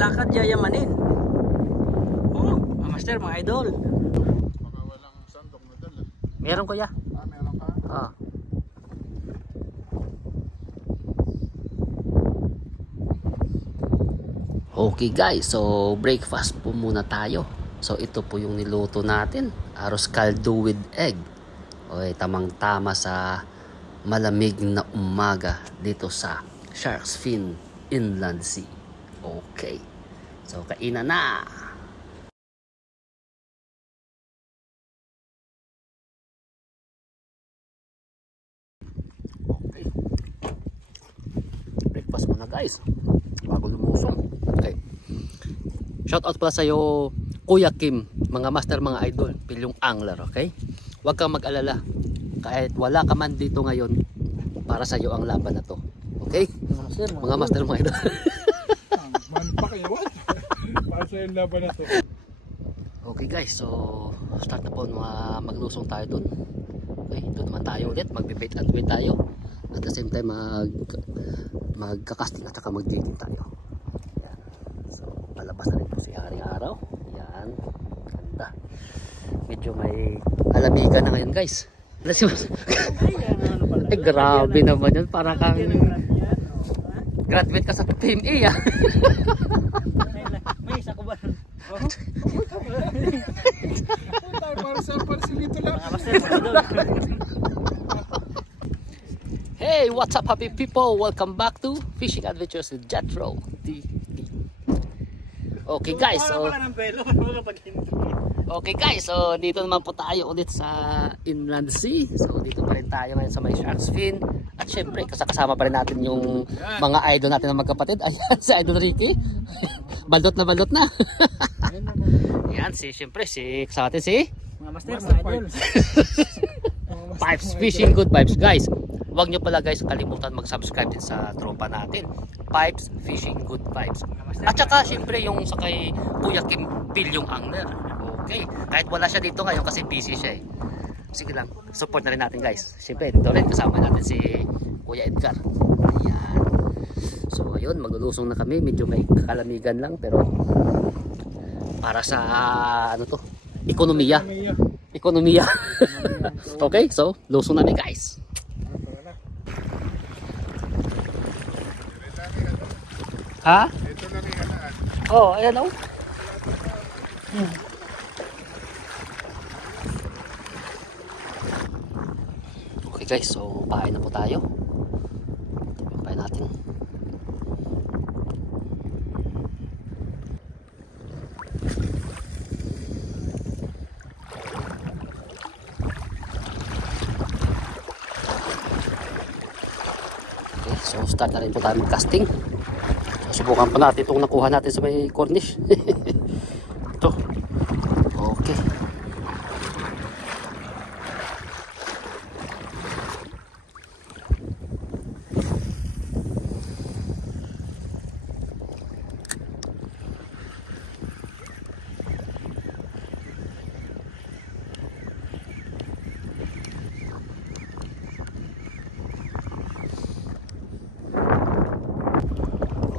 lakad yayamanin. Oh, mga master, mga idol. Baka walang sandok na dala. Meron kuya. Meron ka? Ah. Okay guys, so breakfast po muna tayo. So ito po yung niluto natin, arroz caldo with egg. Okay, tamang-tama sa malamig na umaga dito sa Shark's Fin Inland Sea. Okay, so kainan na. Okay, breakfast muna guys bago lumusong. Okay, shout out pala sa'yo Kuya Kim, mga master, mga idol, pilyong angler. Okay, huwag kang mag-alala, kahit wala ka man dito ngayon, para sa'yo ang laban na to. Okay, mga master, mga idol. Para sa'yo ang laban na to. Okay guys, so start na po, maglusong tayo dun. Okay, doon naman tayo ulit, magbe-bait and wait tayo. At the same time magkakasting at saka mag-dating tayo. Yan. So palabas na rin po si Haring Araw. Yan, ganda. Medyo may alamigan na ngayon guys. Ay grabe naman yun, para kang graduate ka sa PMA ah. May isa ko ba? Hey, what's up happy people? Welcome back to Fishing Adventures with Jethro TV. Okay guys, so dito naman po tayo ulit sa Inland Sea. So dito pa rin tayo ngayon sa may Shark's Fin. At syempre kasama pa rin natin yung mga idol natin na magkapatid. Ayan, si Idol Ricky. Balot na. Yan, syempre kasama natin si Mga master, mga idol. Pipes Fishing Good Vibes guys. Huwag nyo pala guys kalimutan mag-subscribe din sa tropa natin, Pipes Fishing Good Vibes. At saka syempre yung sa kay Kuya Kim Pilyong Angler. Okay, kahit wala siya dito ngayon kasi busy siya eh. Sige lang, support na rin natin guys. Syempre dito rin kasama natin si Kuya Edgar. Ayan. So ayun, maglulusong na kami. Medyo may kalamigan lang pero para sa ano to, ekonomiya. Okay, so lusong namin guys. Ha? Ito na may halaan. Oh, ayan o. Okay guys, so pain na po tayo. Pain natin. Okay, so start na rin po tayo mag-casting. Subukan pa natin itong nakuha natin sa may cornish. Ito. Okay.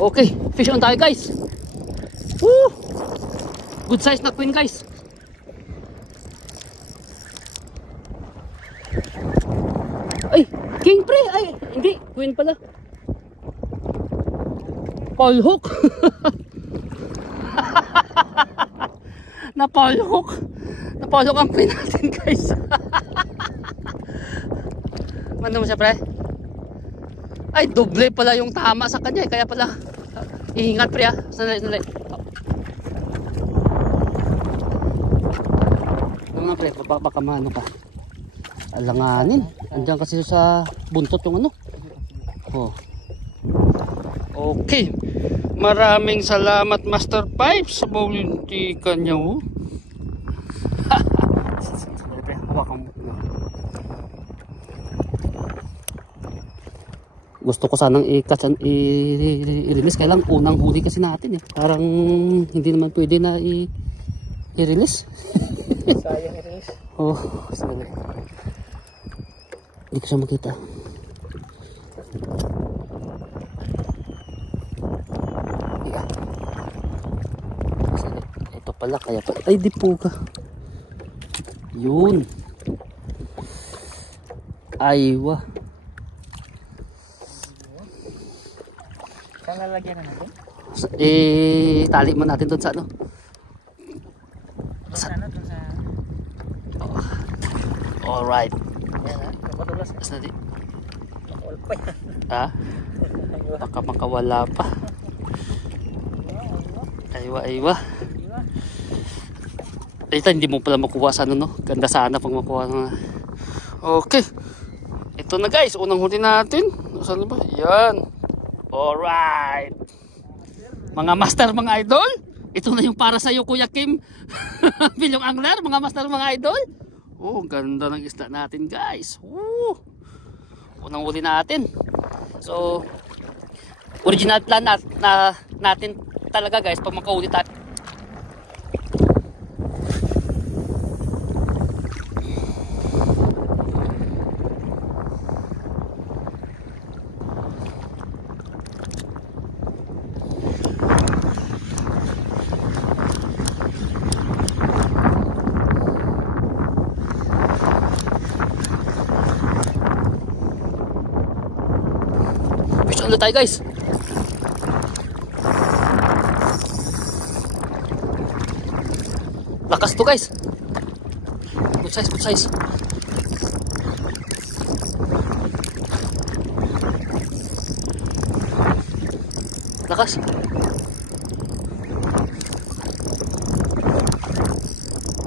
Okay, fish on tayo guys. Woo! Good size na queen guys. Ay, king pre. Ay, hindi, queen pala. Paul hook. Na Paul hook ang queen natin guys. Manda mo siya pre. Ay, doble pala yung tama sa kanya, kaya pala iingat pre ah. Sandali. Mga pre, baka maano ka. Alanganin. Andiyan kasi sa buntot yung ano. Oh. Okay. Maraming salamat Master Pipes sa bawintikan niya oh. Gusto ko sanang i-release, kaya lang unang huli kasi natin eh. Parang hindi naman pwede na i-release. Sayang i-release. Oh, sige. Hindi ko siya makita. Yeah. pala, kaya pala. Ay, di po ka. Yun. Aywa. Saan lalagyan na natin? Tali mo natin doon sa ano. Doon sa ano? Doon sa... Alright. Yan ha? Kapadulas ha? Tapos natin. Wala pa yan. Ha? Baka makawala pa. Aywa, aywa. Ito, hindi mo pala makuha sa ano, no? Ganda sana pag makuha na. Okay. Ito na guys, unang huli natin. Saan ba? Yan. Alright. Mga master, mga idol. Ito na yung para sa iyo, Kuya Kim. Bilyong angler, mga master, mga idol. Oh, ganda ng isda natin guys. Unang huli natin. So, original plan natin talaga guys, pag makahuli tayo. Fish ulit tayo guys. Lakas to guys. Good size, good size. Lakas.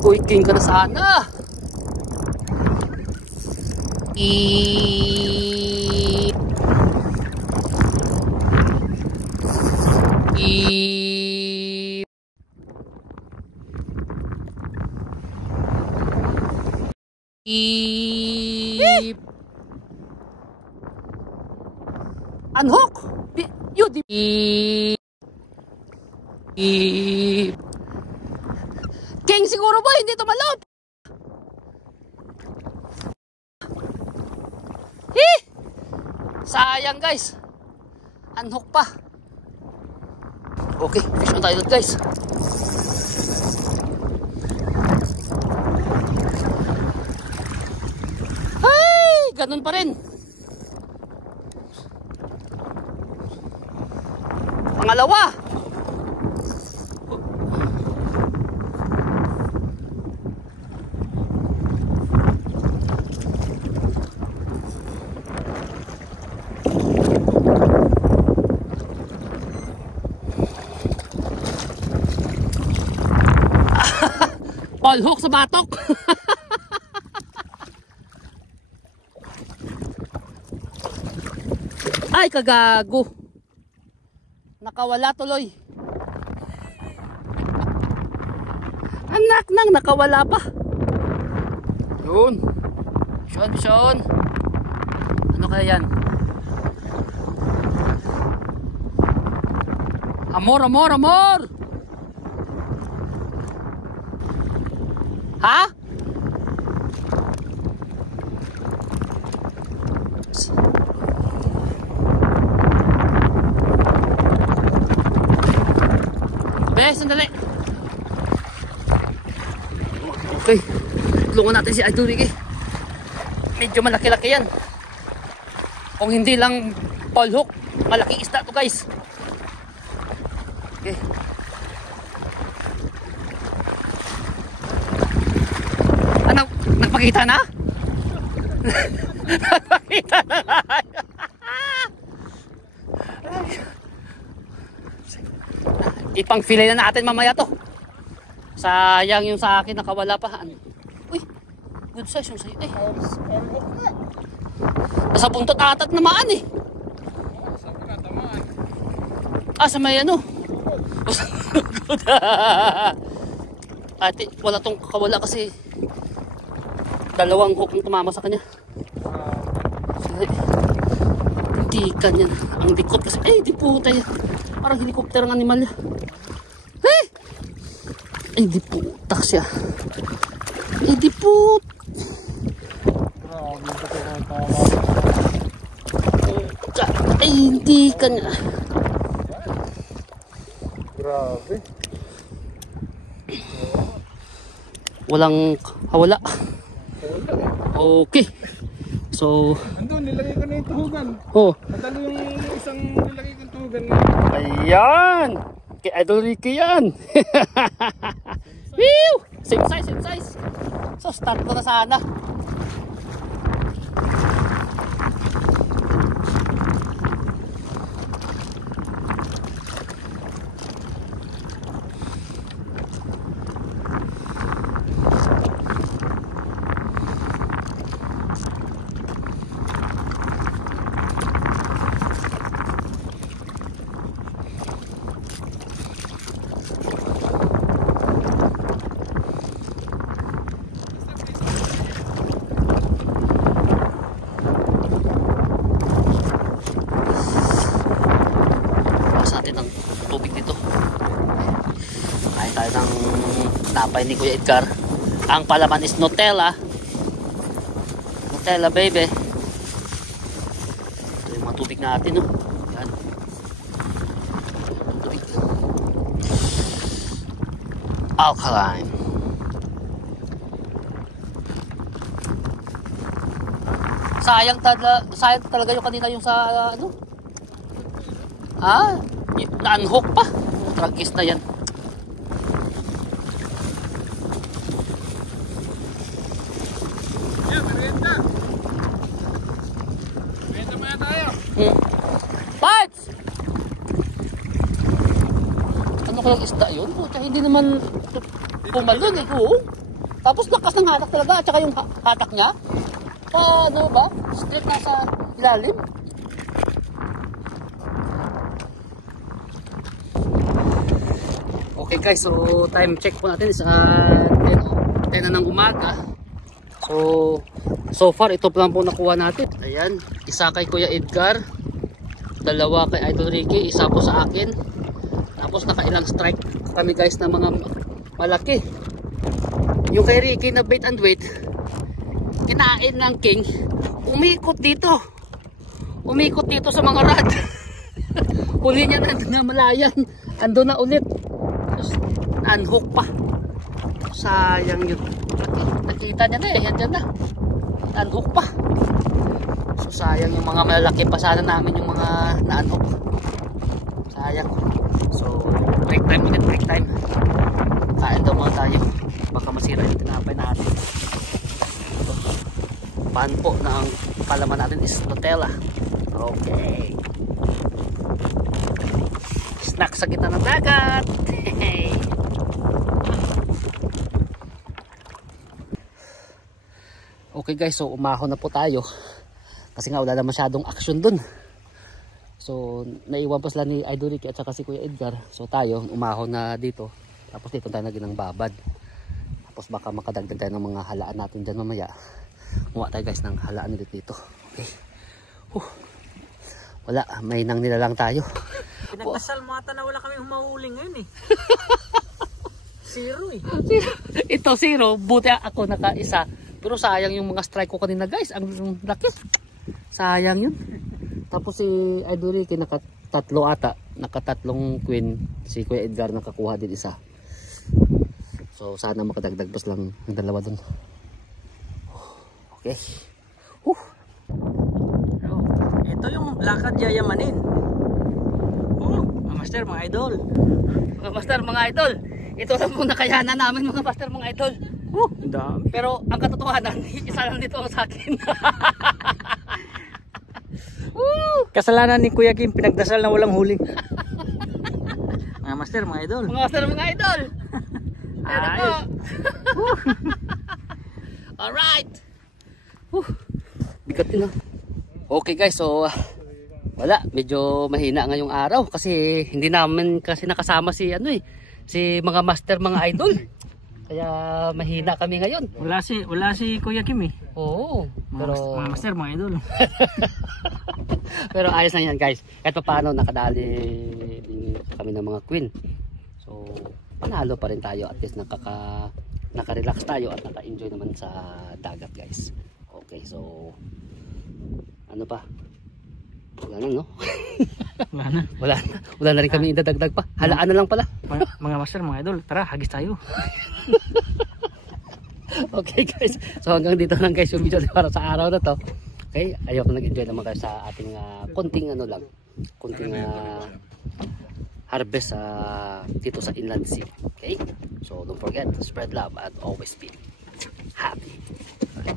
Uy, king ka na sana. Unhook. You king siguro ba hindi tumalon? Sayang guys. Unhook pa. Okay, fish on tayo ulit guys. Ay, ganun pa rin. Pangalawa. All hook sa batok. Ay, kagago. Nakawala tuloy. Anak nang nakawala pa. Yun. Sean. Ano kaya yan? Amor. Ha? Sandali. Okay. Tulungan natin si Idol Ricky. Medyo malaki-laki yan. Kung hindi lang Paul hook, malaking isda to guys. Okay. Ano? Nagpakita na? Nagpakita na nga. Ipang-fillet na natin mamaya to. Sayang yung sa akin, nakawala pa. Uy, good size yung sa'yo. Nasa buntot atat namaan eh. Sa may ano. Ate, wala tong kakawala kasi dalawang hook ang tumama sa kanya. Tintikan yan. Ang dikot kasi, di puta yan. Parang helicopter ang animal niya. Ay, di putak siya. Ay, di put. Ay, hindi ka niya. Grabe. Walang wala. Okay. So, Andun, nilagay ko na yung tuhugan. oh. Natalo yung isang nilagay kong tuhugan. Ayan! Kay Idol Ricky yan! Woo! Same size, same size. So, start ko na sana. Tapay ni Kuya Edgar. Ang palaman is Nutella. Nutella baby. Ito yung mga tubig natin, no? Yan. Tubig. Alkaline. Sayang talaga yung kanina yung sa ano? Ah, na-unhook pa. Tragis na yan. Parts! Ano kayang isda yun? Tsaka hindi naman pumalun eh. Oo. Tapos lakas ng hatak talaga at saka yung hatak niya. Ano ba? Straight na sa ilalim. Okay guys, so time check po natin sa 10 na ng umaga. So far ito lang po nakuha natin. Ayan, isa kay Kuya Edgar, dalawa kay Idol Ricky, isa po sa akin. Tapos nakailang strike kami guys na mga malaki. Yung kay Ricky na bait and weight, kinain ng king, umikot dito sa mga rod. Huli niya na malayan, ando na ulit. Unhook pa. Sayang yun. Nakita niya na eh, yan na. Unhook pa. So sayang yung mga malalaki pa sana namin yung mga na-unhook. Sayang. So break time ulit, break time. Kain daw mga tayo. Baka masira yung tinapay natin. So, pan po na ang palaman natin is Nutella. Okay. Snack sa gitna ng dagat. Hey. Okay guys, so umahon na po tayo kasi nga wala na masyadong action dun. So naiwan pa sila ni Idol Ricky at saka si Kuya Edgar. So tayo umahon na dito. Tapos dito tayo naging ng babad. Tapos baka makadagdag tayo ng mga halaan natin dyan mamaya. Muha tayo guys ng halaan ulit dito. Okay. Wala, may nang nilalang tayo. Pinagdasal mo ata na wala kami humahuli ngayon eh. Zero eh. Ito zero, buti ako naka-isa. Pero sayang yung mga strike ko kanina guys. Ang laki. Sayang yun. Tapos si Idol Ricky nakatatlo ata. Nakatatlong queen. Si Kuya Edgar nakakuha din isa. So sana makadagdag pas lang ng dalawa dun. Okay. Ito yung lakad yayamanin. Mga master, mga idol. Mga master, mga idol. Ito lang po nakayanan namin mga master, mga idol. Dami. Pero ang katotohanan, isa lang dito sa akin. Kasalanan ni Kuya Kim, pinagdasal na walang huli. Mga master, mga idol. Mga master, mga idol. Ayan na po. Alright. Bigat din. Okay guys, so wala, medyo mahina ngayong araw kasi hindi namin kasi nakasama si si mga master, mga idol. Kaya mahina kami ngayon. Wala si Kuya Kim eh. Oo. Pero mga master, mga idol. pero ayos na yan guys. Kahit pa paano nakadali din kami ng mga queen. So panalo pa rin tayo, at least naka-relax tayo at naka-enjoy naman sa dagat guys. Okay, so ano pa? Wala na, no? Wala na rin kami idadagdag pa. Halaan na lang pala. Mga master, mga idol, tara, hagis tayo. Okay guys, so hanggang dito lang guys yung video para sa araw na to. Okay, ayoko nag-enjoy naman kayo sa ating konting ano lang, konting harvest dito sa Inland Sea. Okay, so don't forget to spread love and always be happy. Okay.